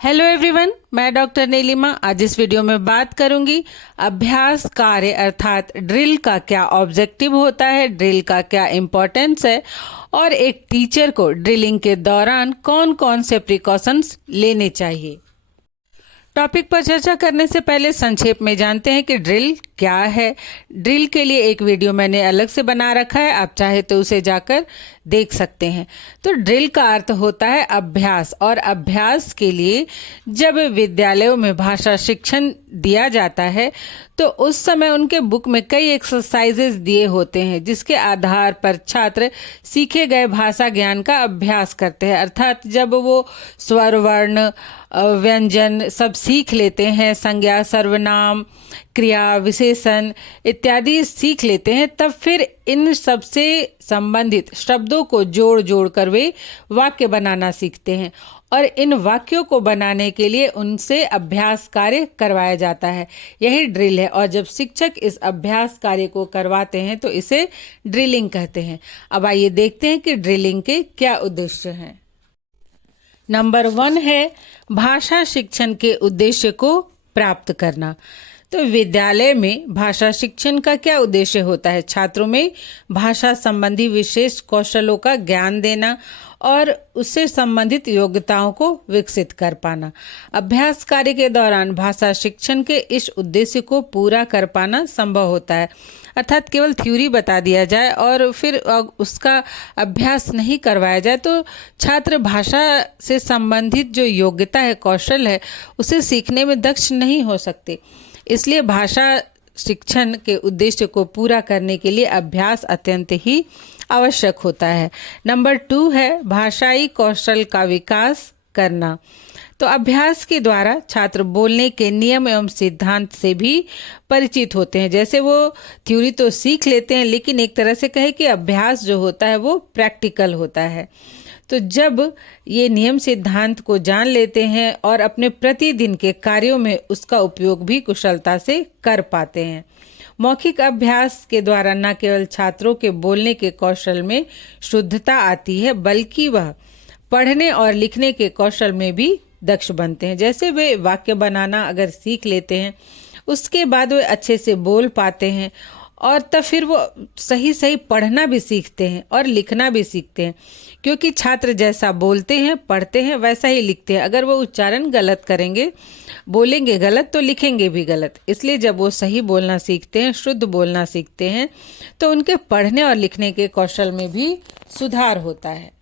Hello everyone, मैं doctor Nilima आज इस वीडियो में बात करूंगी अभ्यास कार्य अर्थात ड्रिल का क्या ऑब्जेक्टिव होता है, ड्रिल का क्या इम्पोर्टेंस है और एक टीचर को ड्रिलिंग के दौरान कौन कौन से प्रिकॉशंस लेने चाहिए। टॉपिक पर चर्चा करने से पहले संक्षेप में जानते हैं कि ड्रिल क्या है। ड्रिल के लिए एक वीडियो मैंने अलग से बना रखा है, आप चाहे तो उसे जाकर देख सकते हैं। तो ड्रिल का अर्थ होता है अभ्यास, और अभ्यास के लिए जब विद्यालयों में भाषा शिक्षण दिया जाता है तो उस समय उनके बुक में कई एक्सरसाइजेज दिए होते हैं जिसके आधार पर छात्र सीखे गए भाषा ज्ञान का अभ्यास करते हैं। अर्थात जब वो स्वर, वर्ण, व्यंजन सब सीख लेते हैं, संज्ञा, सर्वनाम, क्रिया, विशेषण इत्यादि सीख लेते हैं, तब फिर इन सबसे संबंधित शब्दों को जोड़ जोड़ कर वे वाक्य बनाना सीखते हैं और इन वाक्यों को बनाने के लिए उनसे अभ्यास कार्य करवाया जाता है। यही ड्रिल है और जब शिक्षक इस अभ्यास कार्य को करवाते हैं तो इसे ड्रिलिंग कहते हैं। अब आइए देखते हैं कि ड्रिलिंग के क्या उद्देश्य हैं। नंबर 1 है भाषा शिक्षण के उद्देश्य को प्राप्त करना। तो विद्यालय में भाषा शिक्षण का क्या उद्देश्य होता है? छात्रों में भाषा संबंधी विशेष कौशलों का ज्ञान देना और उससे संबंधित योग्यताओं को विकसित कर पाना। अभ्यास कार्य के दौरान भाषा शिक्षण के इस उद्देश्य को पूरा कर पाना संभव होता है। अर्थात केवल थ्योरी बता दिया जाए और फिर उसका अभ्यास नहीं करवाया जाए तो छात्र भाषा से संबंधित जो योग्यता है, कौशल है, उसे सीखने में दक्ष नहीं हो सकते। इसलिए भाषा शिक्षण के उद्देश्य को पूरा करने के लिए अभ्यास अत्यंत ही आवश्यक होता है। नंबर 2 है भाषाई कौशल का विकास करना। तो अभ्यास के द्वारा छात्र बोलने के नियम एवं सिद्धांत से भी परिचित होते हैं। जैसे वो थ्योरी तो सीख लेते हैं, लेकिन एक तरह से कहे कि अभ्यास जो होता है वो प्रैक्टिकल होता है। तो जब ये नियम सिद्धांत को जान लेते हैं और अपने प्रतिदिन के कार्यों में उसका उपयोग भी कुशलता से कर पाते हैं। मौखिक अभ्यास के द्वारा न केवल छात्रों के बोलने के कौशल में शुद्धता आती है, बल्कि वह पढ़ने और लिखने के कौशल में भी दक्ष बनते हैं। जैसे वे वाक्य बनाना अगर सीख लेते हैं, उसके बाद वे अच्छे से बोल पाते हैं और तब फिर वो सही सही पढ़ना भी सीखते हैं और लिखना भी सीखते हैं, क्योंकि छात्र जैसा बोलते हैं, पढ़ते हैं, वैसा ही लिखते हैं। अगर वो उच्चारण गलत करेंगे, बोलेंगे गलत, तो लिखेंगे भी गलत। इसलिए जब वो सही बोलना सीखते हैं, शुद्ध बोलना सीखते हैं, तो उनके पढ़ने और लिखने के कौशल में भी सुधार होता है।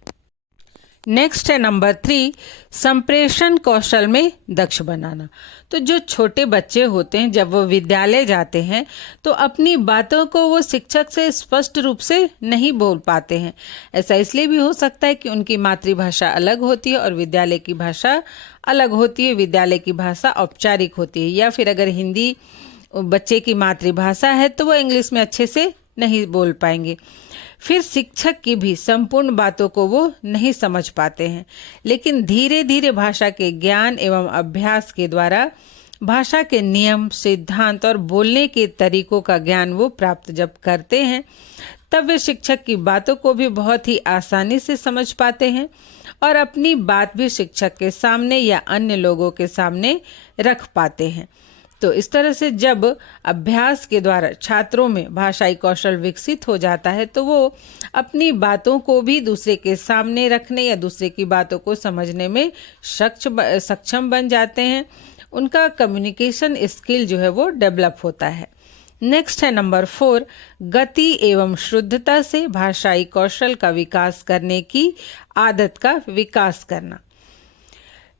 नेक्स्ट है नंबर 3 संप्रेषण कौशल में दक्ष बनाना। तो जो छोटे बच्चे होते हैं, जब वो विद्यालय जाते हैं तो अपनी बातों को वो शिक्षक से स्पष्ट रूप से नहीं बोल पाते हैं। ऐसा इसलिए भी हो सकता है कि उनकी मातृभाषा अलग होती है और विद्यालय की भाषा अलग होती है। विद्यालय की भाषा औपचारिक होती है, या फिर अगर हिंदी बच्चे की मातृभाषा है तो वो इंग्लिश में अच्छे से नहीं बोल पाएंगे। फिर शिक्षक की भी संपूर्ण बातों को वो नहीं समझ पाते हैं। लेकिन धीरे धीरे भाषा के ज्ञान एवं अभ्यास के द्वारा भाषा के नियम, सिद्धांत और बोलने के तरीकों का ज्ञान वो प्राप्त जब करते हैं, तब वे शिक्षक की बातों को भी बहुत ही आसानी से समझ पाते हैं और अपनी बात भी शिक्षक के सामने या अन्य लोगों के सामने रख पाते हैं। तो इस तरह से जब अभ्यास के द्वारा छात्रों में भाषाई कौशल विकसित हो जाता है तो वो अपनी बातों को भी दूसरे के सामने रखने या दूसरे की बातों को समझने में सक्षम बन जाते हैं। उनका कम्युनिकेशन स्किल जो है वो डेवलप होता है। नेक्स्ट है नंबर 4 गति एवं शुद्धता से भाषाई कौशल का विकास करने की आदत का विकास करना।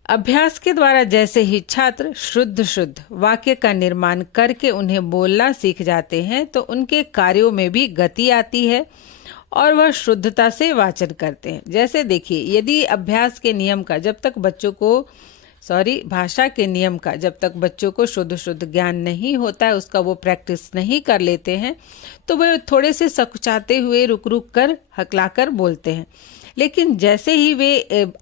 अभ्यास के द्वारा जैसे ही छात्र शुद्ध वाक्य का निर्माण करके उन्हें बोलना सीख जाते हैं तो उनके कार्यों में भी गति आती है और वह शुद्धता से वाचन करते हैं। जैसे देखिए, यदि अभ्यास के नियम का जब तक बच्चों को भाषा के नियम का जब तक बच्चों को शुद्ध ज्ञान नहीं होता है, उसका वो प्रैक्टिस नहीं कर लेते हैं, तो वे थोड़े से सकुचाते हुए रुक रुक कर हकलाकर बोलते हैं। लेकिन जैसे ही वे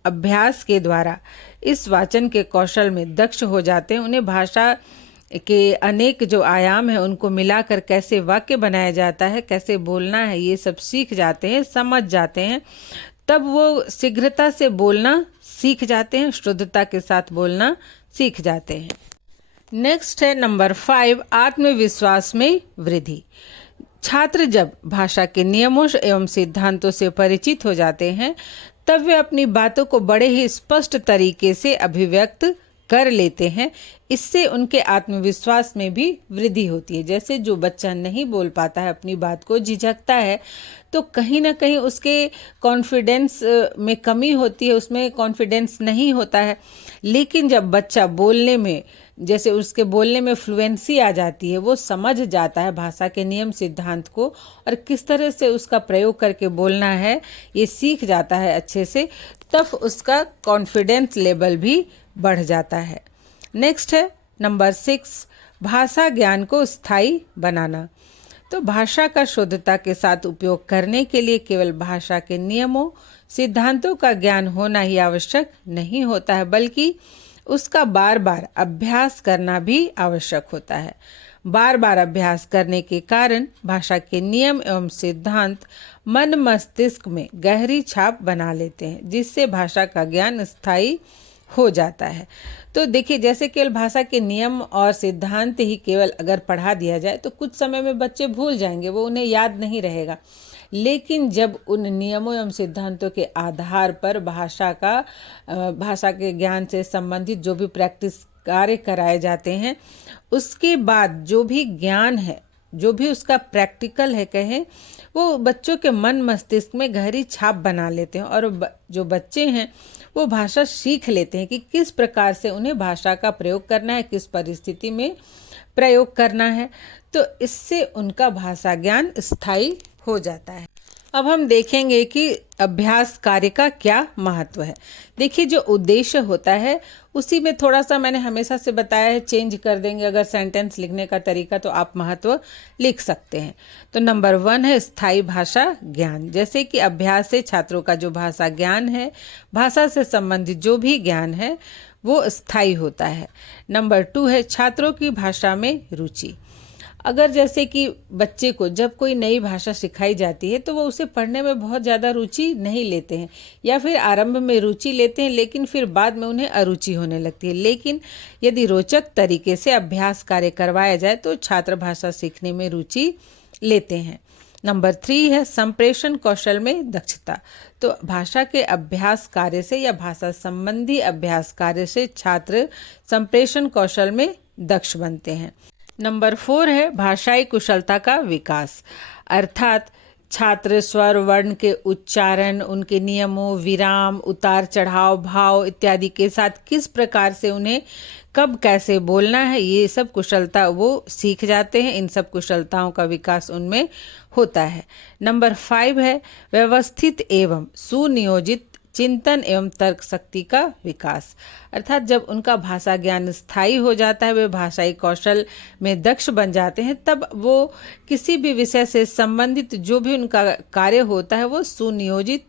अभ्यास के द्वारा इस वाचन के कौशल में दक्ष हो जाते हैं, उन्हें भाषा के अनेक जो आयाम हैं उनको मिलाकर कैसे वाक्य बनाया जाता है, कैसे बोलना है, ये सब सीख जाते हैं, समझ जाते हैं, तब वो शीघ्रता से बोलना सीख जाते हैं, शुद्धता के साथ बोलना सीख जाते हैं। नेक्स्ट है नंबर 5, आत्मविश्वास में वृद्धि। छात्र जब भाषा के नियमों एवं सिद्धांतों से परिचित हो जाते हैं तब वे अपनी बातों को बड़े ही स्पष्ट तरीके से अभिव्यक्त कर लेते हैं। इससे उनके आत्मविश्वास में भी वृद्धि होती है। जैसे जो बच्चा नहीं बोल पाता है, अपनी बात को झिझकता है, तो कहीं ना कहीं उसके कॉन्फिडेंस में कमी होती है, उसमें कॉन्फिडेंस नहीं होता है। लेकिन जब बच्चा बोलने में, जैसे उसके बोलने में फ्लुएंसी आ जाती है, वो समझ जाता है भाषा के नियम सिद्धांत को और किस तरह से उसका प्रयोग करके बोलना है, ये सीख जाता है अच्छे से, तब उसका कॉन्फिडेंस लेवल भी बढ़ जाता है। नेक्स्ट है नंबर 6, भाषा ज्ञान को स्थायी बनाना। तो भाषा का शुद्धता के साथ उपयोग करने के लिए केवल भाषा के नियमों सिद्धांतों का ज्ञान होना ही आवश्यक नहीं होता है, बल्कि उसका बार बार अभ्यास करना भी आवश्यक होता है। बार बार अभ्यास करने के कारण भाषा के नियम एवं सिद्धांत मन मस्तिष्क में गहरी छाप बना लेते हैं, जिससे भाषा का ज्ञान स्थायी हो जाता है। तो देखिए, जैसे केवल भाषा के नियम और सिद्धांत ही केवल अगर पढ़ा दिया जाए तो कुछ समय में बच्चे भूल जाएंगे, वो उन्हें याद नहीं रहेगा। लेकिन जब उन नियमों एवं सिद्धांतों के आधार पर भाषा के ज्ञान से संबंधित जो भी प्रैक्टिस कार्य कराए जाते हैं, उसके बाद जो भी ज्ञान है, जो भी उसका प्रैक्टिकल है कहें, वो बच्चों के मन मस्तिष्क में गहरी छाप बना लेते हैं और जो बच्चे हैं वो भाषा सीख लेते हैं कि किस प्रकार से उन्हें भाषा का प्रयोग करना है, किस परिस्थिति में प्रयोग करना है। तो इससे उनका भाषा ज्ञान स्थायी हो जाता है। अब हम देखेंगे कि अभ्यास कार्य का क्या महत्व है। देखिए, जो उद्देश्य होता है उसी में थोड़ा सा मैंने हमेशा से बताया है, चेंज कर देंगे अगर सेंटेंस लिखने का तरीका, तो आप महत्व लिख सकते हैं। तो नंबर 1 है स्थायी भाषा ज्ञान। जैसे कि अभ्यास से छात्रों का जो भाषा ज्ञान है, भाषा से संबंधित जो भी ज्ञान है, वो स्थायी होता है। नंबर 2 है छात्रों की भाषा में रुचि। अगर जैसे कि बच्चे को जब कोई नई भाषा सिखाई जाती है तो वो उसे पढ़ने में बहुत ज़्यादा रुचि नहीं लेते हैं, या फिर आरंभ में रुचि लेते हैं लेकिन फिर बाद में उन्हें अरुचि होने लगती है। लेकिन यदि रोचक तरीके से अभ्यास कार्य करवाया जाए तो छात्र भाषा सीखने में रुचि लेते हैं। नंबर 3 है संप्रेषण कौशल में दक्षता। तो भाषा के अभ्यास कार्य से या भाषा संबंधी अभ्यास कार्य से छात्र संप्रेषण कौशल में दक्ष बनते हैं। नंबर 4 है भाषाई कुशलता का विकास, अर्थात छात्र स्वर वर्ण के उच्चारण, उनके नियमों, विराम, उतार चढ़ाव, भाव इत्यादि के साथ किस प्रकार से उन्हें कब कैसे बोलना है, ये सब कुशलता वो सीख जाते हैं। इन सब कुशलताओं का विकास उनमें होता है। नंबर 5 है व्यवस्थित एवं सुनियोजित चिंतन एवं तर्क शक्ति का विकास, अर्थात जब उनका भाषा ज्ञान स्थायी हो जाता है, वे भाषाई कौशल में दक्ष बन जाते हैं, तब वो किसी भी विषय से संबंधित जो भी उनका कार्य होता है वो सुनियोजित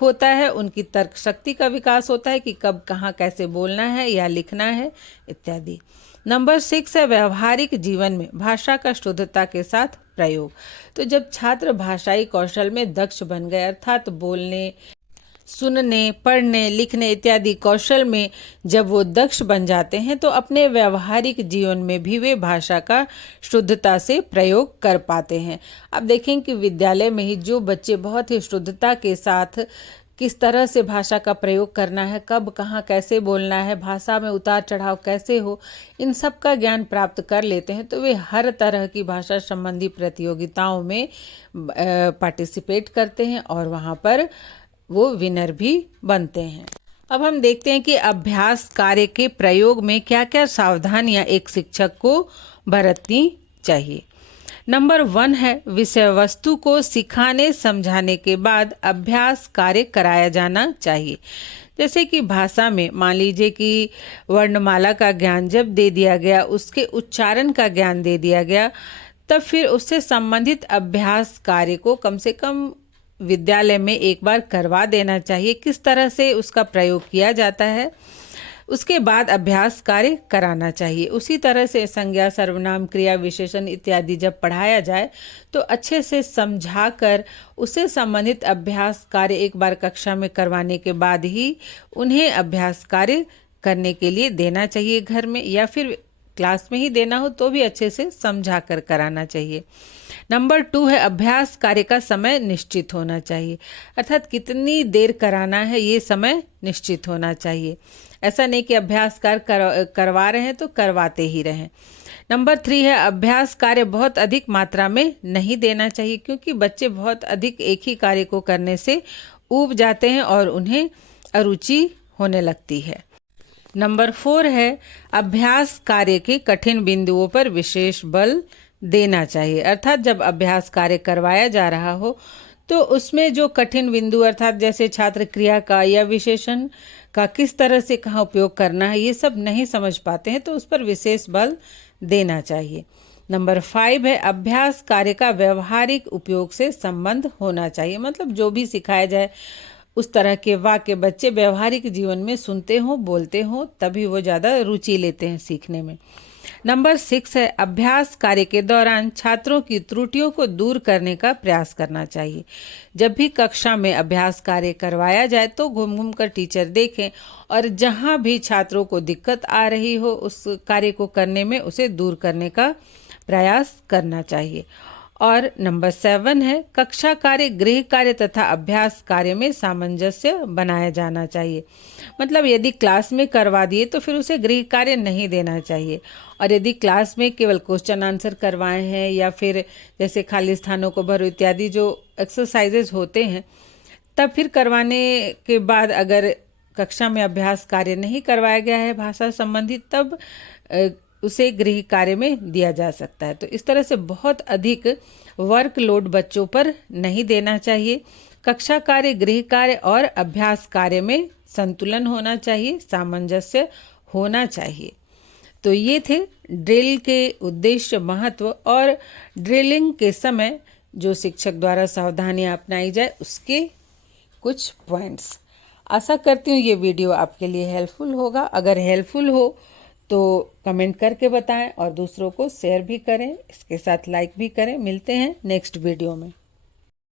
होता है। उनकी तर्क शक्ति का विकास होता है कि कब कहाँ कैसे बोलना है या लिखना है इत्यादि। नंबर 6 है व्यवहारिक जीवन में भाषा का शुद्धता के साथ प्रयोग। तो जब छात्र भाषाई कौशल में दक्ष बन गए, अर्थात बोलने, सुनने, पढ़ने, लिखने इत्यादि कौशल में जब वो दक्ष बन जाते हैं तो अपने व्यवहारिक जीवन में भी वे भाषा का शुद्धता से प्रयोग कर पाते हैं। अब देखें कि विद्यालय में ही जो बच्चे बहुत ही शुद्धता के साथ किस तरह से भाषा का प्रयोग करना है, कब कहाँ कैसे बोलना है, भाषा में उतार चढ़ाव कैसे हो, इन सब का ज्ञान प्राप्त कर लेते हैं, तो वे हर तरह की भाषा संबंधी प्रतियोगिताओं में पार्टिसिपेट करते हैं और वहाँ पर वो विनर भी बनते हैं। अब हम देखते हैं कि अभ्यास कार्य के प्रयोग में क्या क्या सावधानियां एक शिक्षक को बरतनी चाहिए। नंबर 1 है विषय वस्तु को सिखाने समझाने के बाद अभ्यास कार्य कराया जाना चाहिए। जैसे कि भाषा में मान लीजिए कि वर्णमाला का ज्ञान जब दे दिया गया, उसके उच्चारण का ज्ञान दे दिया गया, तब फिर उससे संबंधित अभ्यास कार्य को कम से कम विद्यालय में एक बार करवा देना चाहिए। किस तरह से उसका प्रयोग किया जाता है, उसके बाद अभ्यास कार्य कराना चाहिए। उसी तरह से संज्ञा, सर्वनाम, क्रिया विशेषण इत्यादि जब पढ़ाया जाए तो अच्छे से समझाकर उससे संबंधित अभ्यास कार्य एक बार कक्षा में करवाने के बाद ही उन्हें अभ्यास कार्य करने के लिए देना चाहिए घर में, या फिर क्लास में ही देना हो तो भी अच्छे से समझा कर कराना चाहिए। नंबर 2 है अभ्यास कार्य का समय निश्चित होना चाहिए, अर्थात कितनी देर कराना है ये समय निश्चित होना चाहिए। ऐसा नहीं कि अभ्यास कार्य करवा रहे हैं तो करवाते ही रहें। नंबर 3 है अभ्यास कार्य बहुत अधिक मात्रा में नहीं देना चाहिए, क्योंकि बच्चे बहुत अधिक एक ही कार्य को करने से ऊब जाते हैं और उन्हें अरुचि होने लगती है। नंबर 4 है अभ्यास कार्य के कठिन बिंदुओं पर विशेष बल देना चाहिए, अर्थात जब अभ्यास कार्य करवाया जा रहा हो तो उसमें जो कठिन बिंदु, अर्थात जैसे छात्र क्रिया का या विशेषण का किस तरह से कहाँ उपयोग करना है, ये सब नहीं समझ पाते हैं तो उस पर विशेष बल देना चाहिए। नंबर 5 है अभ्यास कार्य का व्यवहारिक उपयोग से संबंध होना चाहिए, मतलब जो भी सिखाया जाए उस तरह के वाक्य बच्चे व्यवहारिक जीवन में सुनते हों, बोलते हों, तभी वो ज़्यादा रुचि लेते हैं सीखने में। नंबर 6 है अभ्यास कार्य के दौरान छात्रों की त्रुटियों को दूर करने का प्रयास करना चाहिए। जब भी कक्षा में अभ्यास कार्य करवाया जाए तो घूम घूम कर टीचर देखें और जहाँ भी छात्रों को दिक्कत आ रही हो उस कार्य को करने में उसे दूर करने का प्रयास करना चाहिए। और नंबर 7 है कक्षा कार्य, गृह कार्य तथा अभ्यास कार्य में सामंजस्य बनाया जाना चाहिए। मतलब यदि क्लास में करवा दिए तो फिर उसे गृह कार्य नहीं देना चाहिए, और यदि क्लास में केवल क्वेश्चन आंसर करवाए हैं या फिर जैसे खाली स्थानों को भरो इत्यादि जो एक्सरसाइजेज होते हैं, तब फिर करवाने के बाद अगर कक्षा में अभ्यास कार्य नहीं करवाया गया है भाषा संबंधित, तब उसे गृह कार्य में दिया जा सकता है। तो इस तरह से बहुत अधिक वर्कलोड बच्चों पर नहीं देना चाहिए। कक्षा कार्य, गृह कार्य और अभ्यास कार्य में संतुलन होना चाहिए, सामंजस्य होना चाहिए। तो ये थे ड्रिल के उद्देश्य, महत्व और ड्रिलिंग के समय जो शिक्षक द्वारा सावधानियां अपनाई जाए उसके कुछ पॉइंट्स। आशा करती हूँ ये वीडियो आपके लिए हेल्पफुल होगा। अगर हेल्पफुल हो तो कमेंट करके बताएं और दूसरों को शेयर भी करें, इसके साथ लाइक भी करें। मिलते हैं नेक्स्ट वीडियो में।